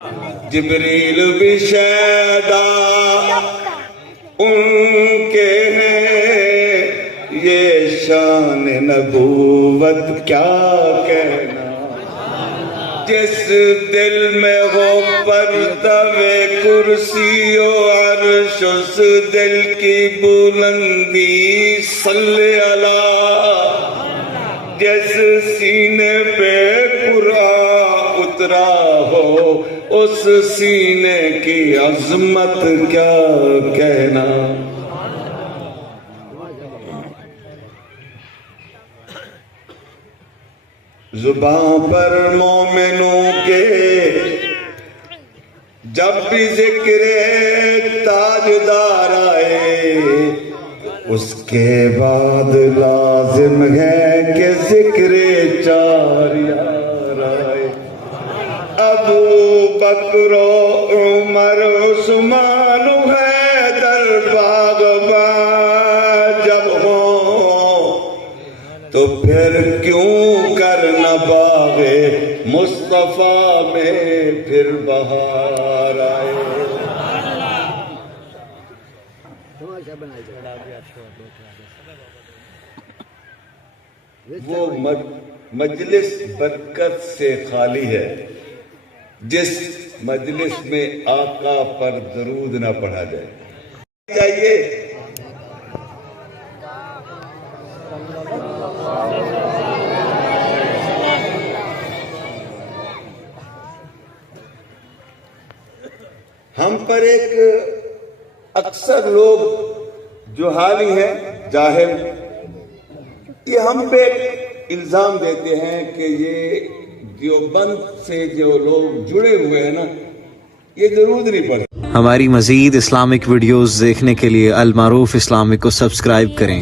جبریل بھی شیدا ان کے ہیں، یہ شان نبوت کیا کہنا، جس دل میں ہو پردہ کرسی و عرش، اس دل کی بلندی صلی اللہ، جس سینے پہ قرآن اترا ہو اس سینے کی عظمت کیا کہنا۔ زبان پر مومنوں کے جب بھی ذکر تاجدار آئے، اس کے بعد لازم ہے کہ ذکر چار یار آئے۔ ابو بکر و عمر عثمان حیدر باغبان جب ہوں تو پھر کیوں کرنا باغ مصطفیٰ میں پھر بہار آئے۔ وہ مجلس برکت سے خالی ہے جس مجلس میں آقا پر درود نہ پڑھا جائے۔ چاہیے ہم پر ایک اکثر لوگ جو حالی ہیں جاہل، یہ ہم پہ الزام دیتے ہیں کہ یہ دیوبند سے جو لوگ جڑے ہوئے ہیں نا، یہ درود نہیں پڑھتے۔ ہماری مزید اسلامک ویڈیوز دیکھنے کے لیے المعروف اسلامک کو سبسکرائب کریں۔